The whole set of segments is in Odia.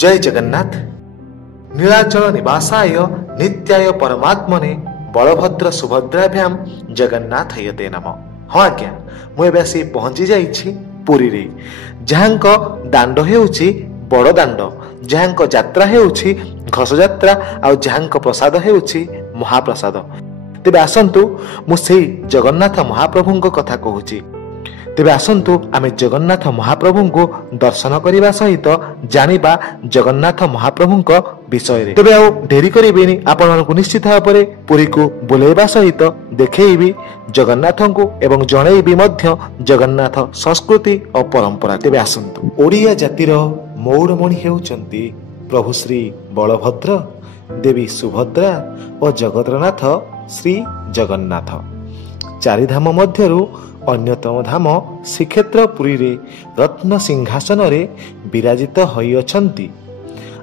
जय जगन्नाथ। नीलाचल निवासाय नित्याय परमात्मने बलभद्र सुभद्राभ्याम जगन्नाथयते नमः। हाँ आज्ञा, मुझे आसी पहुंची जाइछि पुरी रे, जहाँक दांड हेउछि बड़ दांड, जहाँक यात्रा हेउछि घोष यात्रा, आ जहाँक प्रसाद हेउछि महाप्रसाद। तेबे आसंतु मु सेई जगन्नाथ महाप्रभुंक कथा कहूछि। तेबे आसंतु आमे जगन्नाथ महाप्रभुंको दर्शन करने सहित जानिबा जगन्नाथ महाप्रभुंक विषय रे। तेबे आउ डेरी करिबेनी, आपण मानकु निश्चित भाबरे पुरी को बुलेबा सहित देखैबी जगन्नाथंको एवं जणैबी मध्य जगन्नाथ संस्कृति और परंपरा। तेबे आसंतु ओडिया जातिर मौड़मणि हेउचंती प्रभु श्री बलभद्र, देवी सुभद्रा और जगतनाथ श्री जगन्नाथ। चारिधाम मध्यरु अन्यतम धाम श्रीक्षेत्र पुरी रे रत्न सिंहासन रे विराजित होई अछंती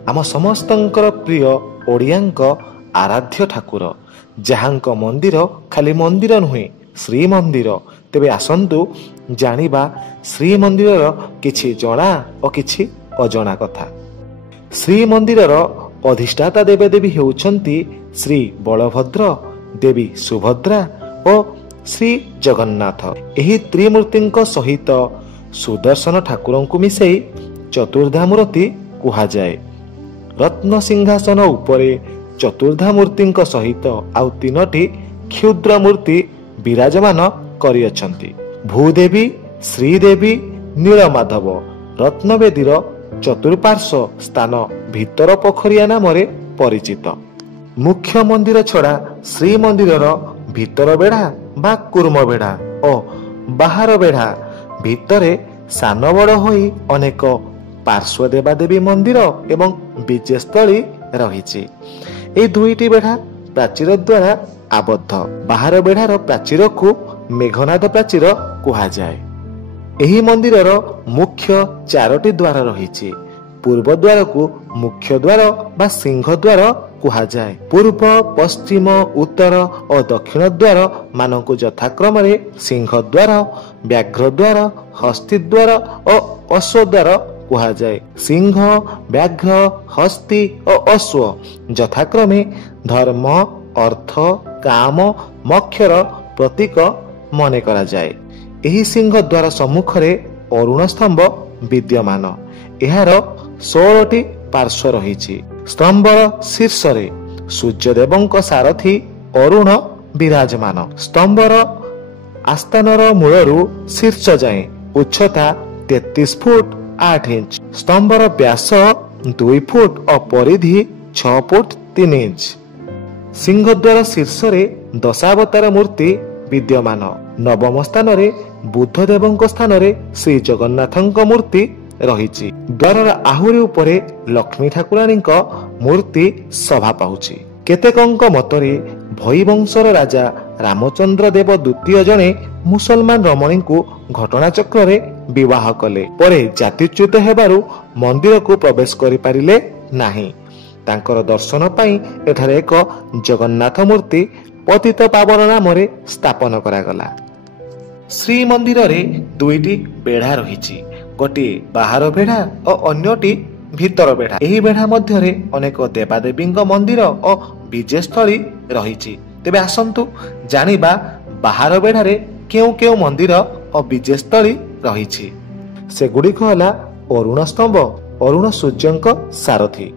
आम समस्तंकर प्रिय ओडियांक आराध्य ठाकुर, जहाँक मंदिर खाली मंदिर नुहे श्री मंदिर। तेबे आसंतु जानिबा श्री मंदिर किछि जणा और किछि अजणा कथा। श्री मंदिर अधिष्ठाता देवदेवी हेउछंती श्री बलभद्र, देवी सुभद्रा और श्री जगन्नाथ। एही त्रिमूर्तिंक सहित सुदर्शन ठाकुरंकु मिसेई चतुर्धा मूर्ति कुहा जाए। रत्न सिंहासन उपरे चतुर्धा मूर्तिंक सहित आउ तीनोटी क्षुद्र मूर्ति विराजमान करिअछंती। भूदेवी, श्रीदेवी, नीलमाधव रत्नवेदीर चतुर्पार्श्व स्थान भितर पोखरिया नामरे परिचित। मुख्य मंदिर छड़ा श्री मंदिरर भितर बेढ़ा बा कुर्म बेढ़ा और बाहर बेढ़ा भितरे सान बड़ होई अनेक पार्श्व देवादेवी मंदिर एवं विजयस्थली रहिछि। ए दुईटी बेढ़ा प्राचीर द्वारा आबद्ध। बाहर बेढ़ार प्राचीर को मेघनाद प्राचीर कुहा जाए। एही मंदिरर मुख्य चारोटी द्वार रहिछि। पूर्व द्वार को मुख्य द्वार बा सिंह द्वार कुहा जाए। पूर्व, पश्चिम, उत्तर और दक्षिण द्वार मानकु यथाक्रम सिंह द्वार, व्याघ्र द्वार, हस्ती द्वार और अश्व द्वार कुहा जाए। सिंह, व्याघ्र, हस्ती और अश्व यथाक्रमे धर्म, अर्थ, काम, मोक्षर प्रतीक मने करा जाए। एही सिंह द्वार सम्मुखरे अरुण स्तंभ विद्यमान। एहार 16टी पार्श्व रहिछि। स्तंभर शीर्षरे सूर्यदेवंक सारथी अरुण विराजमान। स्तंभर आस्थानर मूलरू शीर्ष जाए उच्चता 33 फुट 8 इंच। स्तंभर व्यास 2 फुट और परिधि 6 फुट 3 इंच। सिंहद्वार शीर्षरे दशावतार मूर्ति विद्यमान। नवम स्थान रे बुद्ध देवंक स्थान रे श्री जगन्नाथंक मूर्ति रहिछि। द्वारर आहुरी उपरे लक्ष्मी ठाकुराणींक मूर्ति शोभा पाउछि। केतेकंक मतरे भई वंशर राजा रामचंद्र देव द्वितीय जने मुसलमान रमणी को घटना चक्र रे विवाह कले। परे जातिच्युत हेबारु मंदिर को प्रवेश करि पारिले नाही। तांकर दर्शन पाई एठारे एक जगन्नाथ मूर्ति पतित पावन नाम रे स्थापन करागला। श्री मंदिर रे दुईटी बेढ़ा रहिछि। गोटे बाहर बेढ़ा और अन्यटी भीतर बेढ़ा। एही बेढ़ा मध्यरे अनेक देवादेवींक मंदिर और विजयस्थली रहिछि। तेबे आसंतु जानिबा बाहर बेढ़ारे केउ केउ मंदिर और विजयस्थली रहिछि। सेगुड़िक होला अरुण स्तंभ, अरुण सूर्यंक सारथी।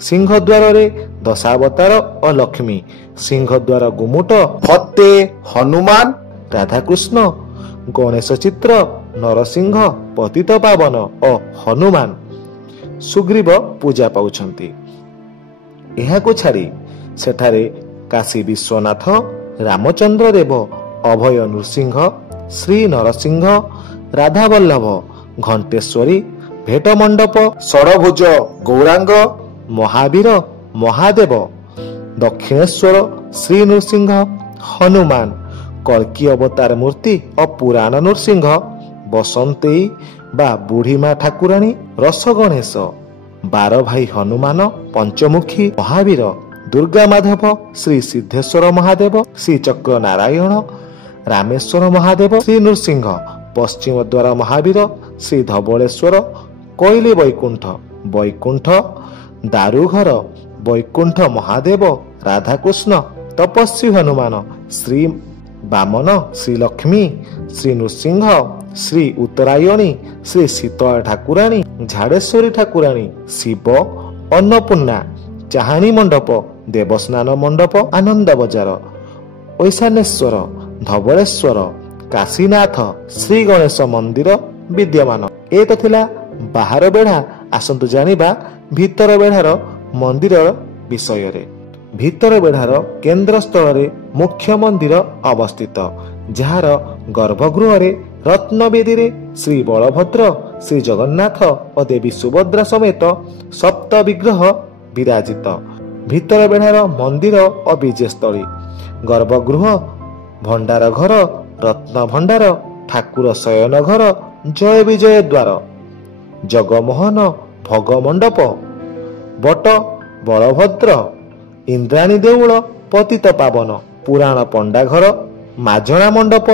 सिंह द्वार रे दशावतार और लक्ष्मी। सिंह द्वार गुमुट, फते, हनुमान, राधाकृष्ण, गणेश चित्र, नरसिंह, पतित पावन और हनुमान सुग्रीव पूजा पाउछंती। एहाको छाड़ी सेठारे काशी विश्वनाथ, रामचंद्र देव, अभय नृसिंह, श्री नरसिंह, राधा वल्लभ, घंटेश्वरी, भेट मंडप, षड़भुज गौरांग, महावीर, महादेव, दक्षिणेश्वर, श्री नृसिंह, हनुमान, कल्की अवतार मूर्ति और पुराण नृसिंह, बसंतेई बा बुढ़ीमा ठाकुराणी, रस गणेश, 12 भाई हनुमान, पंचमुखी महावीर, दुर्गा माधव, श्री सिद्धेश्वर महादेव, श्री चक्र नारायण, रामेश्वर महादेव, श्री नृसिंह, पश्चिम द्वार महावीर, श्री धवलेश्वर, कोइली वैकुंठ, ବୈକୁଣ୍ଠ ଦାରୁଘର ବୈକୁଣ୍ଠ ମହାଦେବ ରାଧାକୃଷ୍ଣ ତପସ୍ୱୀ ହନୁମାନ ଶ୍ରୀ ବାମନ ଶ୍ରୀଲକ୍ଷ୍ମୀ ଶ୍ରୀ ନୃସିଂହ ଶ୍ରୀ ଉତ୍ତରାୟଣୀ ଶ୍ରୀ ଶୀତଳା ଠାକୁରାଣୀ ଝାଡ଼େଶ୍ୱରୀ ଠାକୁରାଣୀ ଶିବ ଅନ୍ନପୂର୍ଣ୍ଣା ଚାହାଣୀ ମଣ୍ଡପ ଦେବସ୍ନାନ ମଣ୍ଡପ ଆନନ୍ଦ ବଜାର ଐଶାନେଶ୍ୱର ଧବଳେଶ୍ୱର କାଶୀନାଥ ଶ୍ରୀ ଗଣେଶ ମନ୍ଦିର ବିଦ୍ୟମାନ। ଏ ତ ଥିଲା ବାହାର ବେଢ଼ା। ଆସନ୍ତୁ ଜାଣିବା ଭିତର ବେଢ଼ାର ମନ୍ଦିର ବିଷୟରେ। ଭିତର ବେଢ଼ାର କେନ୍ଦ୍ରସ୍ଥଳରେ ମୁଖ୍ୟ ମନ୍ଦିର ଅବସ୍ଥିତ, ଯାହାର ଗର୍ଭଗୃହରେ ରତ୍ନବେଦୀରେ ଶ୍ରୀ ବଳଭଦ୍ର ଶ୍ରୀ ଜଗନ୍ନାଥ ଓ ଦେବୀ ସୁଭଦ୍ରା ସମେତ ସପ୍ତ ବିଗ୍ରହ ବିରାଜିତ। ଭିତର ବେଢ଼ାର ମନ୍ଦିର ଓ ବିଜେସ୍ଥଳୀ ଗର୍ଭଗୃହ, ଭଣ୍ଡାର ଘର, ରତ୍ନ ଭଣ୍ଡାର, ଠାକୁର ଶୟନ ଘର, ଜୟ ବିଜୟ ଦ୍ୱାର, ଜଗମୋହନ ଭୋଗ ମଣ୍ଡପ, ବଟ ବଳଭଦ୍ର, ଇନ୍ଦ୍ରାଣୀ ଦେଉଳ, ପତିତ ପାବନ, ପୁରାଣ ପଣ୍ଡା ଘର, ମାଜଣା ମଣ୍ଡପ,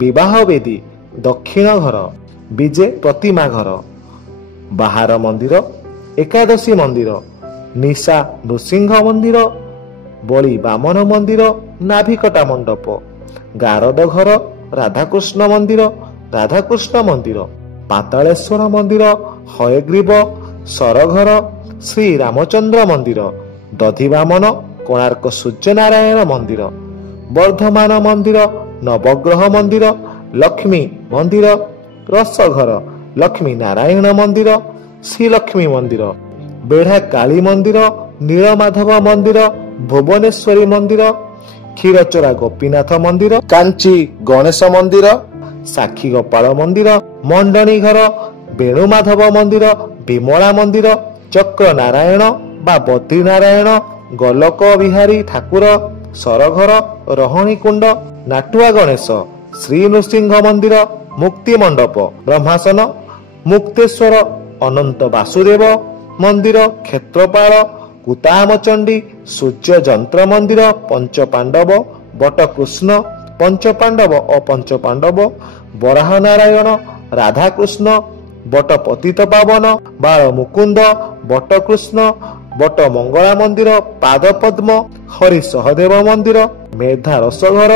ବିବାହ ବେଦୀ, ଦକ୍ଷିଣ ଘର, ବିଜେ ପ୍ରତିମା ଘର, ବାହାର ମନ୍ଦିର, ଏକାଦଶୀ ମନ୍ଦିର, ନିଶା ନୃସିଂହ ମନ୍ଦିର, ବଳି ବାମନ ମନ୍ଦିର, ନାଭିକଟା ମଣ୍ଡପ, ଗାରଦ ଘର, ରାଧାକୃଷ୍ଣ ମନ୍ଦିର, ରାଧାକୃଷ୍ଣ ମନ୍ଦିର, ପାତାଳେଶ୍ୱର ମନ୍ଦିର, ହୟଗ୍ରୀବ ସରଘର, ଶ୍ରୀ ରାମଚନ୍ଦ୍ର ମନ୍ଦିର, ଦଧିବାମନ, କୋଣାର୍କ ସୂର୍ଯ୍ୟନାରାୟଣ ମନ୍ଦିର, ବର୍ଦ୍ଧମାନ ମନ୍ଦିର, ନବଗ୍ରହ ମନ୍ଦିର, ଲକ୍ଷ୍ମୀ ମନ୍ଦିର, ରସଘର, ଲକ୍ଷ୍ମୀ ନାରାୟଣ ମନ୍ଦିର, ଶ୍ରୀଲକ୍ଷ୍ମୀ ମନ୍ଦିର, ବେଢ଼ା କାଳୀ ମନ୍ଦିର, ନୀଳମାଧବ ମନ୍ଦିର, ଭୁବନେଶ୍ୱରୀ ମନ୍ଦିର, କ୍ଷୀରଚୋରା ଗୋପୀନାଥ ମନ୍ଦିର, କାଞ୍ଚି ଗଣେଶ ମନ୍ଦିର, ସାକ୍ଷୀ ଗୋପାଳ ମନ୍ଦିର, ମଣ୍ଡଣୀ ଘର, ବେଣୁମାଧବ ମନ୍ଦିର, ବିମଳା ମନ୍ଦିର, ଚକ୍ର ନାରାୟଣ ବା ବଦ୍ରୀ ନାରାୟଣ, ଗୋଲକ ବିହାରୀ ଠାକୁର, ସରଘର, ରହଣୀ କୁଣ୍ଡ, ନାଟୁଆ ଗଣେଶ, ଶ୍ରୀ ନୃସିଂହ ମନ୍ଦିର, ମୁକ୍ତି ମଣ୍ଡପ, ବ୍ରହ୍ମାସନ, ମୁକ୍ତେଶ୍ୱର, ଅନନ୍ତ ବାସୁଦେବ ମନ୍ଦିର, କ୍ଷେତ୍ରପାଳ, କୁତାମଚଣ୍ଡୀ, ସୂର୍ଯ୍ୟ ଯନ୍ତ୍ର ମନ୍ଦିର, ପଞ୍ଚପାଣ୍ଡବ, ବଟକୃଷ୍ଣ, ପଞ୍ଚପାଣ୍ଡବ ଓ ପଞ୍ଚପାଣ୍ଡବ, ବରାହ ନାରାୟଣ, ରାଧାକୃଷ୍ଣ, ବଟ ପତିତ ପାବନ, ବାଳ ମୁକୁନ୍ଦ, ବଟକୃଷ୍ଣ, ବଟ ମଙ୍ଗଳା ମନ୍ଦିର, ପାଦପଦ୍ମ, ହରି ସହଦେବ ମନ୍ଦିର, ମେଧା ରସଘର,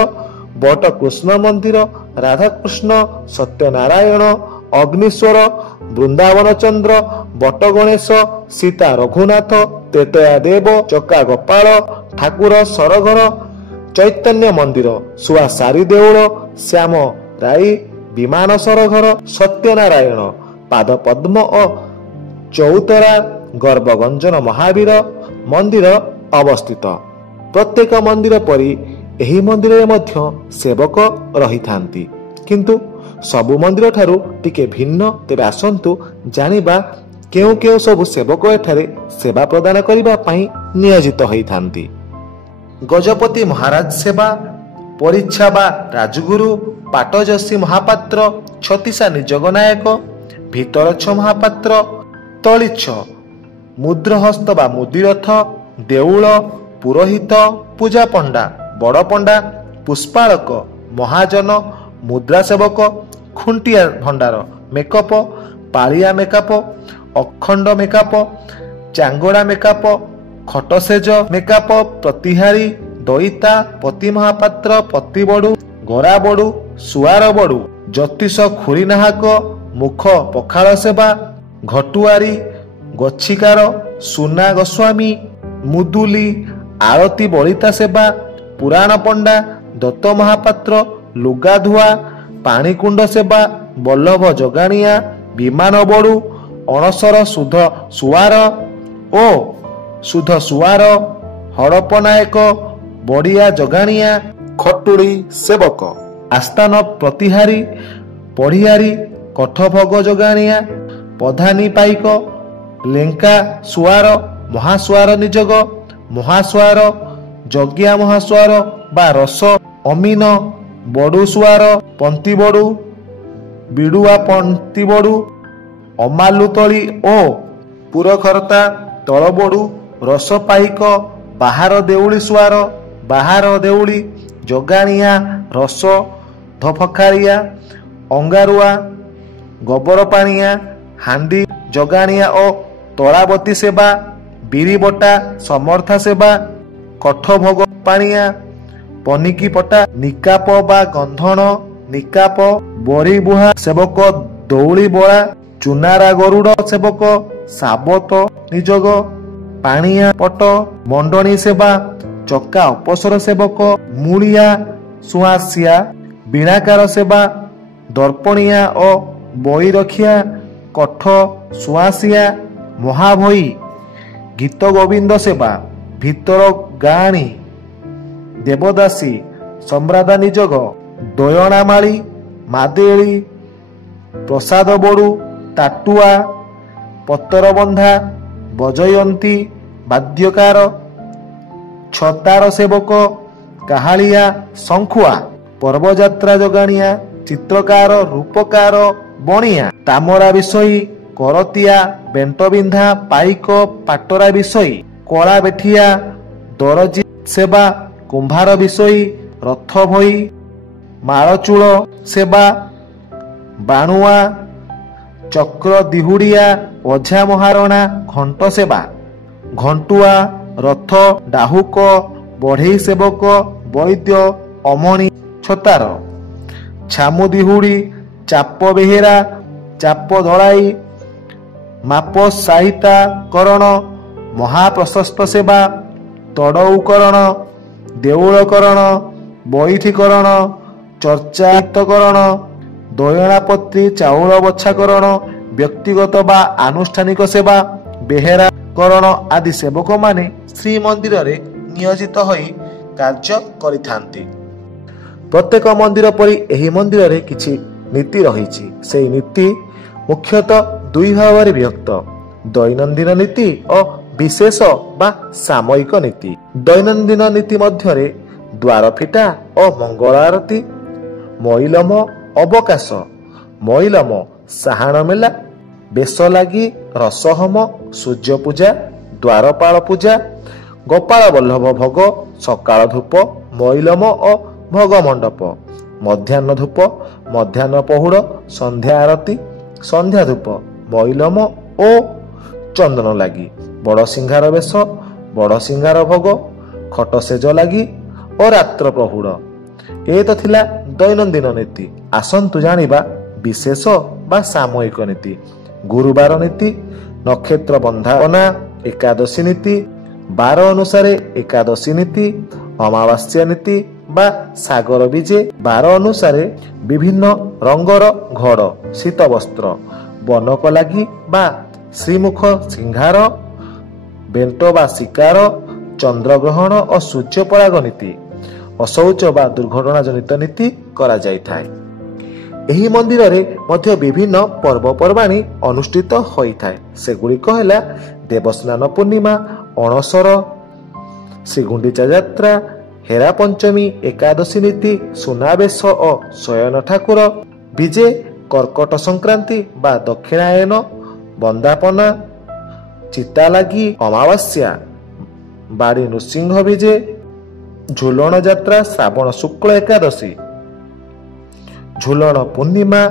ବଟକୃଷ୍ଣ ମନ୍ଦିର, ରାଧାକୃଷ୍ଣ, ସତ୍ୟନାରାୟଣ, ଅଗ୍ନିଶ୍ୱର, ବୃନ୍ଦାବନ ଚନ୍ଦ୍ର, ବଟ ଗଣେଶ, ସୀତା ରଘୁନାଥ, ତେତୟା ଦେବ, ଚକା ଗୋପାଳ ଠାକୁର ସରଘର, ଚୈତନ୍ୟ ମନ୍ଦିର, ଶୁଆ ସାରି ଦେଉଳ, ଶ୍ୟାମ ରାଇ ବିମାନ ସରଘର, ସତ୍ୟନାରାୟଣ ପାଦପଦ୍ମ ଓ ଚଉତରା, ଗର୍ଭଗଞ୍ଜନ ମହାବୀର ମନ୍ଦିର ଅବସ୍ଥିତ। ପ୍ରତ୍ୟେକ ମନ୍ଦିର ପରି ଏହି ମନ୍ଦିରରେ ମଧ୍ୟ ସେବକ ରହିଥାନ୍ତି, କିନ୍ତୁ ସବୁ ମନ୍ଦିର ଠାରୁ ଟିକେ ଭିନ୍ନ। ତେବେ ଆସନ୍ତୁ ଜାଣିବା କେଉଁ କେଉଁ ସବୁ ସେବକ ଏଠାରେ ସେବା ପ୍ରଦାନ କରିବା ପାଇଁ ନିୟୋଜିତ ହୋଇଥାନ୍ତି। ଗଜପତି ମହାରାଜ ସେବା, ପରୀକ୍ଷା ବା ରାଜଗୁରୁ, ପାଟଯଶୀ ମହାପାତ୍ର, ଛତିଶା ନିଯୋଗ ନାୟକ, ଭିତରଛ ମହାପାତ୍ର, ତଳିଛ, ମୁଦ୍ରହସ୍ତ ବା ମୁଦିରଥ, ଦେଉଳ, ପୁରୋହିତ, ପୂଜା ପଣ୍ଡା, ବଡ଼ ପଣ୍ଡା, ପୁଷ୍ପାଳକ, ମହାଜନ, ମୁଦ୍ରା ସେବକ, ଖୁଣ୍ଟିଆ ଭଣ୍ଡାର, ମେକପ, ପାଳିଆ ମେକାପ, ଅଖଣ୍ଡ ମେକାପ, ଚାଙ୍ଗୋଡ଼ା ମେକାପ, ଖଟସେଜ ମେକାପ, ପ୍ରତିହାରୀ, ଦଇତା, ପତି ମହାପାତ୍ର, ପତି ବଡ଼ୁ, ଗରା ବଡ଼ୁ, ସୁଆର ବଡ଼ୁ, ଜ୍ୟୋତିଷ ଖୁରୀ ନାହାକ, ମୁଖ ପଖାଳ ସେବା, ଘଟୁଆରୀ, ଗଛିକାର, ସୁନା ଗୋସ୍ୱାମୀ, ମୁଦୁଲି, ଆଳତୀ ବଳିତା ସେବା, ପୁରାଣ ପଣ୍ଡା, ଦତ୍ତ ମହାପାତ୍ର, ଲୁଗାଧୁଆ, ପାଣିକୁଣ୍ଡ ସେବା, ବଲ୍ଲଭ ଜଗାଣିଆ, ବିମାନ ବଡ଼ୁ, ଅଣସର ସୁଧ ସୁଆର ଓ ସୁଧ ସୁଆର, ହଡ଼ପ ନାୟକ, ବଡ଼ିଆ ଜଗାଣିଆ, ଖଟୁଳି ସେବକ, ଆସ୍ଥାନ ପ୍ରତିହାରୀ, ପଢ଼ିଆରୀ, କଠଭୋଗ ଜଗାଣିଆ, ପଧାନୀ ପାଇକ, ଲେଙ୍କା ସୁଆର, ମହାସୁଆର ନିଯୋଗ, ମହାସୁଆର, ଯଜ୍ଞା ମହାସୁଆର ବା ରସ, ଅମିନ, ବଡ଼ୁ ସୁଆର, ପନ୍ତି ବଡ଼ୁ, ବିଡ଼ୁଆ ପନ୍ତି ବଡ଼ୁ, ଅମାଲୁତଳି ଓ ପୁରଖର୍ତ୍ତା, ତଳବଡ଼ୁ, ରସ ପାଇକ, ବାହାର ଦେଉଳି ସୁଆର, ବାହାର ଦେଉଳି, ଜଗାଣିଆ, ରସ, ଧଫଖାରିଆ, ଅଙ୍ଗାରୁଆ, ଗୋବର ପାଣିଆ, ହାଣ୍ଡି ଜଗାଣିଆ ଓ ତଳାବତୀ ସେବା, ବିରିବଟା ସମର୍ଥା ସେବା, କଠ ଭୋଗ ପାଣିଆ, ପନିକି ପଟା, ନିକାପ ବା ଗନ୍ଧଣ ନିକାପ, ବରି ବୁହା ସେବକ, ଦଉଳି ବଳା, ଚୁନାରା ଗରୁଡ଼ ସେବକ, ସାବତ ନିଯୋଗ, ପାଣିଆ ପଟ, ମଣ୍ଡଣୀ ସେବା, ଚକା ଅପସର ସେବକ, ମୂଳିଆ ସୁଆସିଆ, ବୀଣାକାର ସେବା, ଦର୍ପଣିଆ ଓ ବଇ ରଖିଆ, କଠ ସୁଆସିଆ, ମହାଭୋଇ, ଗୀତ ଗୋବିନ୍ଦ ସେବା, ଭିତର ଗାଆଣୀ, ଦେବଦାସୀ, ସମ୍ରାଦା ନିଯୋଗ, ଦୟଣାମାଳି, ମାଦେଳି, ପ୍ରସାଦ ବଡ଼ୁ, ତାଟୁଆ, ପତରବନ୍ଧା, ବଜୟନ୍ତୀ, ବାଦ୍ୟକାର, ଛତାର ସେବକ, କାହାଳିଆ, ଶଙ୍ଖୁଆ, ପର୍ବଯାତ୍ରା ଯୋଗାଣିଆ, ଚିତ୍ରକାର, ରୂପକାର, ବଣିଆ, ତାମରା ବିଷୟୀ, କରତିଆ, ବେଣ୍ଟବିନ୍ଧା, ପାଇକ, ପାଟରା ବିଷୟୀ, କଳା ବେଠିଆ, ଦରଜୀ ସେବା, କୁମ୍ଭାର ବିଷୟୀ, ରଥ ଭୋଇ, ମାଳଚୂଳ ସେବା, ବାଣୁଆ, ଚକ୍ର ଦିହୁଡ଼ିଆ, ଓଝା ମହାରଣା, ଘଣ୍ଟ ସେବା, ଘଣ୍ଟୁଆ, ରଥ ଡାହୁକ, ବଢ଼େଇ ସେବକ, ବୈଦ୍ୟ, ଅମଣି, ଛତାର, ଛାମୁ ଦିହୁଡ଼ି, ଚାପ ବେହେରା, ଚାପ ଦଳାଇ, ମାପ ସାହିତା କରଣ, ମହାପ୍ରଶସ୍ତ ସେବା, ତଡ଼ଉକରଣ, ଦେଉଳକରଣ, ବୈଠିକରଣ, ଚର୍ଚ୍ଚାତକରଣ, ଦୟଣାପତ୍ରୀ ଚାଉଳ ବଛାକରଣ, ବ୍ୟକ୍ତିଗତ ବା ଆନୁଷ୍ଠାନିକ ସେବା, ବେହେରା କରଣ ଆଦି ସେବକମାନେ ଶ୍ରୀମନ୍ଦିରରେ ନିୟୋଜିତ ହୋଇ କାର୍ଯ୍ୟ କରିଥାନ୍ତି। ପ୍ରତ୍ୟେକ ମନ୍ଦିର ପରି ଏହି ମନ୍ଦିରରେ କିଛି ନୀତି ରହିଛି। ସେହି ନୀତି ମୁଖ୍ୟତଃ ଦୁଇ ଭାଗରେ ବିଭକ୍ତ: ଦୈନନ୍ଦିନ ନୀତି ଓ ବିଶେଷ ବା ସାମୟିକ ନୀତି। ଦୈନନ୍ଦିନ ନୀତି ମଧ୍ୟରେ ଦ୍ୱାର ଫିଟା ଓ ମଙ୍ଗଳ ଆରତୀ, ମଇଲମ ଅବକାଶ, ମଇଲମ ସାହାଣ ମେଲା, ବେଶ ଲାଗି, ରସହୋମ, ସୂର୍ଯ୍ୟ ପୂଜା, ଦ୍ୱାରପାଳ ପୂଜା, ଗୋପାଳ ବଲ୍ଲଭ ଭୋଗ, ସକାଳ ଧୂପ, ମଇଲମ ଓ ଭୋଗ ମଣ୍ଡପ, ମଧ୍ୟାହ୍ନ ଧୂପ, ମଧ୍ୟାହ୍ନ ପହୁଡ଼, ସନ୍ଧ୍ୟା ଆରତୀ, ସନ୍ଧ୍ୟା ଧୂପ, ମଇଲମ ଓ ଚନ୍ଦନ ଲାଗି, ବଡ଼ ସିଂହାର ବେଶ, ବଡ଼ ସିଂହାର ଭୋଗ, ଖଟ ସେଜ ଲାଗି ଓ ରାତ୍ର ପ୍ରହୁଡ଼। ଏ ତ ଥିଲା ଦୈନନ୍ଦିନ ନୀତି। ଆସନ୍ତୁ ଜାଣିବା ବିଶେଷ ବା ସାମୟିକ ନୀତି। ଗୁରୁବାର ନୀତି, ନକ୍ଷତ୍ର ବନ୍ଦାପନା, ଏକାଦଶୀ ନୀତି, ବାର ଅନୁସାରେ ଏକାଦଶୀ ନୀତି, ଅମାବାସ୍ୟା ନୀତି ବା ସାଗର ବିଜେ, ବାର ଅନୁସାରେ ବିଭିନ୍ନ ରଙ୍ଗର ଘଡ଼, ଶୀତ ବସ୍ତ୍ର, ବନକ ଲାଗି ବା ଶ୍ରୀମୁଖ ସିଂହାର, ବେଣ୍ଟ ବା ଶିକାର, ଚନ୍ଦ୍ରଗ୍ରହଣ ଓ ସୂର୍ଯ୍ୟପରାଗ ନୀତି, ଅଶୌଚ ବା ଦୁର୍ଘଟଣା ଜନିତ ନୀତି କରାଯାଇଥାଏ। ଏହି ମନ୍ଦିରରେ ମଧ୍ୟ ବିଭିନ୍ନ ପର୍ବପର୍ବାଣୀ ଅନୁଷ୍ଠିତ ହୋଇଥାଏ। ସେଗୁଡ଼ିକ ହେଲା ଦେବସ୍ନାନ ପୂର୍ଣ୍ଣିମା, ଅଣସର, ଶ୍ରୀଗୁଣ୍ଡିଚା ଯାତ୍ରା, ହେରା ପଞ୍ଚମୀ, ଏକାଦଶୀ ନୀତି, ସୁନାବେଶ ଓ ଶୟନ ଠାକୁର, ବିଜେ, କର୍କଟ ସଂକ୍ରାନ୍ତି ବା ଦକ୍ଷିଣାୟନ, ବନ୍ଦାପନା, ଚିତାଲାଗି, ଅମାବାସ୍ୟା, ବାଡ଼ି ନୃସିଂହ ବିଜେ, ଝୁଲଣ ଯାତ୍ରା, ଶ୍ରାବଣ ଶୁକ୍ଳ ଏକାଦଶୀ, ଝୁଲଣ ପୂର୍ଣ୍ଣିମା,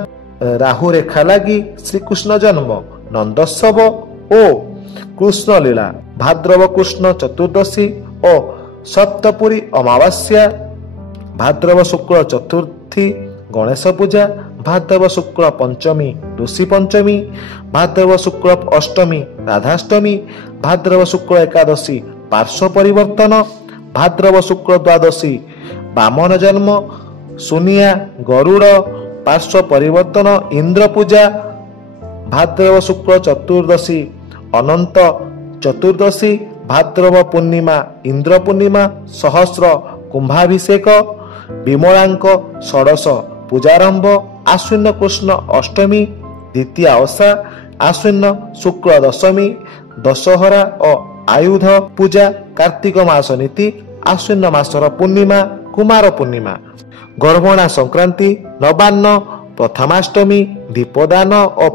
ରାହୁ ରେଖା ଲାଗି, ଶ୍ରୀକୃଷ୍ଣ ଜନ୍ମ, ନନ୍ଦୋତ୍ସବ ଓ କୃଷ୍ଣ ଲୀଳା, ଭାଦ୍ରବ କୃଷ୍ଣ ଚତୁର୍ଦ୍ଦଶୀ ଓ ସପ୍ତପୁରୀ ଅମାବାସ୍ୟା, ଭାଦ୍ରବ ଶୁକ୍ଳ ଚତୁର୍ଥୀ, ଗଣେଶ ପୂଜା, ଭାଦ୍ରବ ଶୁକ୍ଳ ପଞ୍ଚମୀ, ଋଷି ପଞ୍ଚମୀ, ଭାଦ୍ରବ ଶୁକ୍ଳ ଅଷ୍ଟମୀ, ରାଧାଷ୍ଟମୀ, ଭାଦ୍ରବ ଶୁକ୍ଳ ଏକାଦଶୀ, ପାର୍ଶ୍ୱ ପରିବର୍ତ୍ତନ, ଭାଦ୍ରବ ଶୁକ୍ଳ ଦ୍ୱାଦଶୀ, ବାମନ ଜନ୍ମ, ସୁନିଆ, ଗରୁଡ଼, ପାର୍ଶ୍ୱ ପରିବର୍ତ୍ତନ, ଇନ୍ଦ୍ର ପୂଜା, ଭାଦ୍ରବ ଶୁକ୍ଳ ଚତୁର୍ଦଶୀ, ଅନନ୍ତ ଚତୁର୍ଦଶୀ, ଭାଦ୍ରବ ପୂର୍ଣ୍ଣିମା, ଇନ୍ଦ୍ର ପୂର୍ଣ୍ଣିମା, ସହସ୍ର କୁମ୍ଭାଭିଷେକ, ବିମଳାଙ୍କ ଷୋଡ଼ଶ ପୂଜାରମ୍ଭ, ଆଶ୍ୱିନ କୃଷ୍ଣ ଅଷ୍ଟମୀ, ଦ୍ୱିତୀୟା ଓଷା, ଆଶ୍ୱିନ ଶୁକ୍ଳ ଦଶମୀ, ଦଶହରା ଓ ଆୟୁଧ ପୂଜା, କାର୍ତ୍ତିକ ମାସ ନୀତି, ଆଶ୍ୱିନ ମାସର ପୂର୍ଣ୍ଣିମା, କୁମାର ପୂର୍ଣ୍ଣିମା, ଗର୍ଭଣା ସଂକ୍ରାନ୍ତି, ନବାନ୍ନ, ପ୍ରଥମାଷ୍ଟମୀ, ଦୀପଦାନ ଓ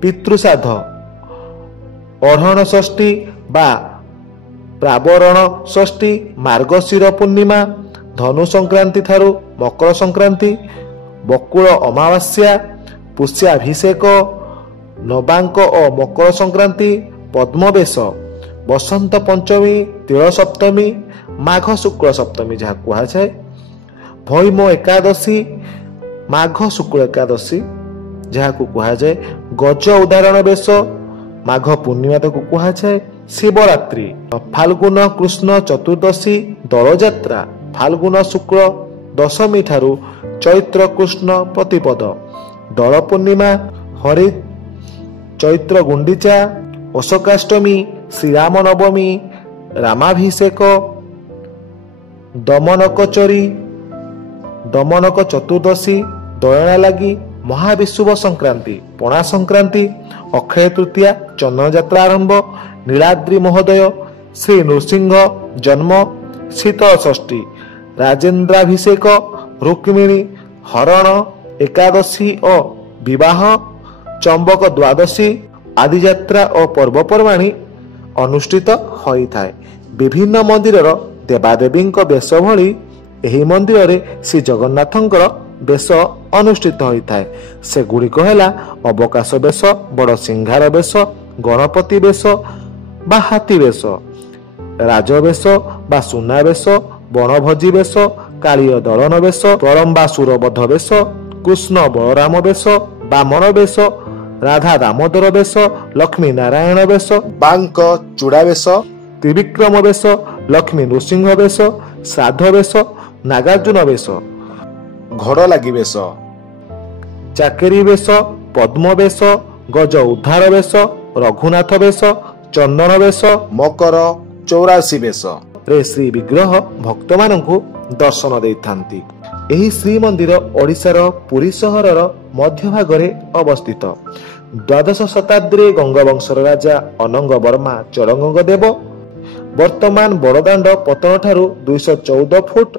ପିତୃଶ୍ରାଦ୍ଧ, ଅଢ଼ଣ ଷଷ୍ଠୀ ବା ପ୍ରାବରଣ ଷଷ୍ଠୀ, ମାର୍ଗଶିର ପୂର୍ଣ୍ଣିମା, ଧନୁ ସଂକ୍ରାନ୍ତି ଠାରୁ ମକର ସଂକ୍ରାନ୍ତି, ବକୁଳ ଅମାବାସ୍ୟା, ପୁଷ୍ୟାଭିଷେକ, ନବାଙ୍କ ଓ ମକର ସଂକ୍ରାନ୍ତି, ପଦ୍ମବେଶ, ବସନ୍ତ ପଞ୍ଚମୀ, ତିଳ ସପ୍ତମୀ, ମାଘ ଶୁକ୍ଳ ସପ୍ତମୀ ଯାହା କୁହାଯାଏ, ଭୈମ ଏକାଦଶୀ, ମାଘ ଶୁକ୍ଳ ଏକାଦଶୀ ଯାହାକୁ କୁହାଯାଏ, ଗଜ ଉଦାହରଣ ବେଶ, ମାଘ ପୂର୍ଣ୍ଣିମା ତାକୁ କୁହାଯାଏ, ଶିବରାତ୍ରି, ଫାଲ୍ଗୁନ କୃଷ୍ଣ ଚତୁର୍ଦଶୀ, ଦୋଳଯାତ୍ରା, ଫାଲ୍ଗୁନ ଶୁକ୍ଳ ଦଶମୀ ଠାରୁ ଚୈତ୍ର କୃଷ୍ଣ ପ୍ରତିପଦ, ଦୋଳ ପୂର୍ଣ୍ଣିମା, ହରି ଚୈତ୍ର ଗୁଣ୍ଡିଚା, ଅଶୋକାଷ୍ଟମୀ, ଶ୍ରୀରାମ ନବମୀ, ରାମାଭିଷେକ, ଦମନକଚରୀ, ଦମନକ ଚତୁର୍ଦଶୀ, ଦୟଣା ଲାଗି, ମହାବିଷୁବ ସଂକ୍ରାନ୍ତି, ପଣା ସଂକ୍ରାନ୍ତି, ଅକ୍ଷୟ ତୃତୀୟା, ଚନ୍ଦନଯାତ୍ରା ଆରମ୍ଭ, ନୀଳାଦ୍ରି ମହୋଦୟ, ଶ୍ରୀ ନୃସିଂହ ଜନ୍ମ, ଶୀତଳ ଷଷ୍ଠୀ, ରାଜେନ୍ଦ୍ରାଭିଷେକ, ରୁକ୍ମିଣୀ ହରଣ ଏକାଦଶୀ ଓ ବିବାହ, ଚମ୍ବକ ଦ୍ୱାଦଶୀ ଆଦି ଯାତ୍ରା ଓ ପର୍ବପର୍ବାଣୀ ଅନୁଷ୍ଠିତ ହୋଇଥାଏ। ବିଭିନ୍ନ ମନ୍ଦିରର ଦେବାଦେବୀଙ୍କ ବେଶ ଭଳି ଏହି ମନ୍ଦିରରେ ଶ୍ରୀ ଜଗନ୍ନାଥଙ୍କର ବେଶ ଅନୁଷ୍ଠିତ ହୋଇଥାଏ। ସେଗୁଡ଼ିକ ହେଲା ଅବକାଶ ବେଶ, ବଡ଼ ସିଂହାର ବେଶ, ଗଣପତି ବେଶ ବା ହାତୀ ବେଶ, ରାଜବେଶ ବା ସୁନା ବେଶ, ବଣଭୋଜି ବେଶ, କାଳିୟ ଦଳନ ବେଶ, ପ୍ରଳମ୍ବାସୁର ବଧ ବେଶ, କୃଷ୍ଣ ବଳରାମ ବେଶ, ବାମନ ବେଶ, ରାଧା ଦାମୋଦର ବେଶ, ଲକ୍ଷ୍ମୀ ନାରାୟଣ ବେଶ, ବାଙ୍କ ଚୂଡ଼ା ବେଶ, ତ୍ରିବିକ୍ରମ ବେଶ, ଲକ୍ଷ୍ମୀ ନୃସିଂହ ବେଶ, ଶ୍ରାଦ୍ଧ ବେଶ, ନାଗାର୍ଜୁନ ବେଶ, ଘୋଡ଼ ଲାଗି ବେଶ, ଚାକେରୀ ବେଶ, ପଦ୍ମ ବେଶ, ଗଜ ଉଦ୍ଧାର ବେଶ, ରଘୁନାଥ ବେଶ, ଚନ୍ଦନ ବେଶ, ମକର ଚୌରାଶୀ ବେଶ ରେ ଶ୍ରୀ ବିଗ୍ରହ ଭକ୍ତମାନଙ୍କୁ ଦର୍ଶନ ଦେଇଥାନ୍ତି। ଏହି ଶ୍ରୀମନ୍ଦିର ଓଡ଼ିଶାର ପୁରୀ ସହରର ମଧ୍ୟଭାଗରେ ଅବସ୍ଥିତ। ଦ୍ୱାଦଶ ଶତାବ୍ଦୀରେ ଗଙ୍ଗବଂଶର ରାଜା ଅନଙ୍ଗ ବର୍ମା ଚୋଡ଼ଗଙ୍ଗ ଦେବ ବର୍ତ୍ତମାନ ବଡ଼ଦାଣ୍ଡ ପତନ ଠାରୁ 214 ଫୁଟ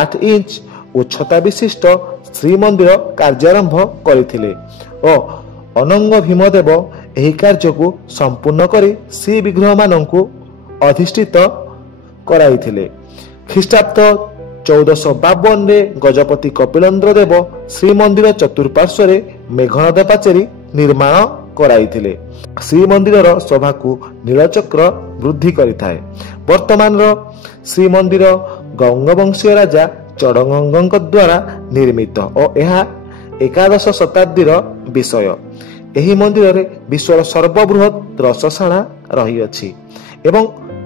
8 ଇଞ୍ଚ ଉଚ୍ଚତା ବିଶିଷ୍ଟ ଶ୍ରୀମନ୍ଦିର କାର୍ଯ୍ୟାରମ୍ଭ କରିଥିଲେ ଓ ଅନଙ୍ଗ ଭୀମଦେବ ଏହି କାର୍ଯ୍ୟକୁ ସମ୍ପୂର୍ଣ୍ଣ କରି ଶ୍ରୀବିଗ୍ରହମାନଙ୍କୁ ଅଧିଷ୍ଠିତ କରାଇଥିଲେ। ଖ୍ରୀଷ୍ଟାବ୍ଦ 1452ରେ ଗଜପତି କପିଳେନ୍ଦ୍ର ଦେବ ଶ୍ରୀମନ୍ଦିର ଚତୁଃପାର୍ଶ୍ୱରେ ମେଘନାଦ ପାଚେରୀ ନିର୍ମାଣ କରାଇଥିଲେ। ଶ୍ରୀମନ୍ଦିରର ଶୋଭାକୁ ନୀଳଚକ୍ର ବୃଦ୍ଧି କରିଥାଏ। ବର୍ତ୍ତମାନର ଶ୍ରୀମନ୍ଦିର ଗଙ୍ଗବଂଶୀୟ ରାଜା ଚୋଡ଼ଗଙ୍ଗଙ୍କ ଦ୍ୱାରା ନିର୍ମିତ ଓ ଏହା ଏକାଦଶ ଶତାବ୍ଦୀର ବିଷୟ। ଏହି ମନ୍ଦିରରେ ବିଶ୍ୱର ସର୍ବବୃହତ୍ ରସଶାଳା ରହିଅଛି ଏବଂ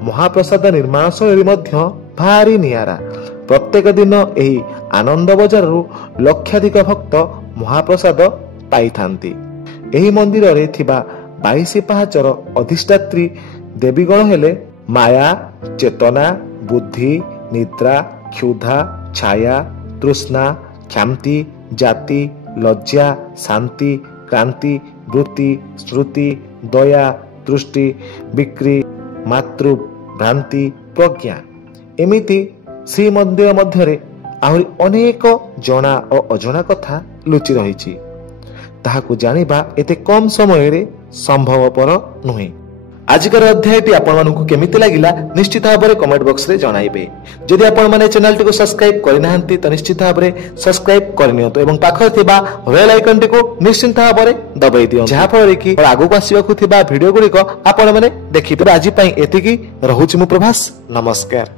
ମହାପ୍ରସାଦ ନିର୍ମାଣ ଶୈଳୀ ମଧ୍ୟ ଭାରି ନିଆରା। ପ୍ରତ୍ୟେକ ଦିନ ଏହି ଆନନ୍ଦ ବଜାରରୁ ଲକ୍ଷାଧିକ ଭକ୍ତ ମହାପ୍ରସାଦ ପାଇଥାନ୍ତି। ଏହି ମନ୍ଦିରରେ ଥିବା 22 ପାହାଚର ଅଧିଷ୍ଠାତ୍ରୀ ଦେବୀଗଣ ହେଲେ ମାୟା, ଚେତନା, ବୁଦ୍ଧି, ନିଦ୍ରା, କ୍ଷୁଧା, ଛାୟା, ତୃଷ୍ଣା, କ୍ଷାନ୍ତି, ଜାତି, ଲଜ୍ଜା, ଶାନ୍ତି, କ୍ରାନ୍ତି, ବୃତ୍ତି, ଶ୍ରୁତି, ଦୟା, ଦୃଷ୍ଟି, ବିକ୍ରି, ମାତୃ, ଭ୍ରାନ୍ତି, ପ୍ରଜ୍ଞା। ଏମିତି ଶ୍ରୀମନ୍ଦିର ମଧ୍ୟରେ ଆହୁରି ଅନେକ ଜଣା ଓ ଅଜଣା କଥା ଲୁଚି ରହିଛି। ତାହାକୁ ଜାଣିବା ଏତେ କମ୍ ସମୟରେ ସମ୍ଭବପର ନୁହେଁ। ଆଜିକାର ଅଧ୍ୟାୟଟି ଆପଣମାନଙ୍କୁ କେମିତି ଲାଗିଲା ନିଶ୍ଚିତ ଭାବରେ କମେଣ୍ଟ ବକ୍ସରେ ଜଣାଇବେ। ଯଦି ଆପଣମାନେ ଚ୍ୟାନେଲଟିକୁ ସବସ୍କ୍ରାଇବ୍ କରିନାହାନ୍ତି ତ ନିଶ୍ଚିତ ଭାବରେ ସବସ୍କ୍ରାଇବ୍ କରିନିଅନ୍ତୁ ଏବଂ ପାଖରେ ଥିବା ବେଲ୍ ଆଇକନଟିକୁ ନିଶ୍ଚିତ ଭାବରେ ଦବାଇ ଦିଅନ୍ତୁ, ଯାହାଫଳରେ କି ଆଗକୁ ଆସିବାକୁ ଥିବା ଭିଡ଼ିଓ ଗୁଡ଼ିକ ଆପଣମାନେ ଦେଖିପାରିବେ। ଆଜି ପାଇଁ ଏତିକି, ରହୁଛି ମୁଁ ପ୍ରଭାସ, ନମସ୍କାର।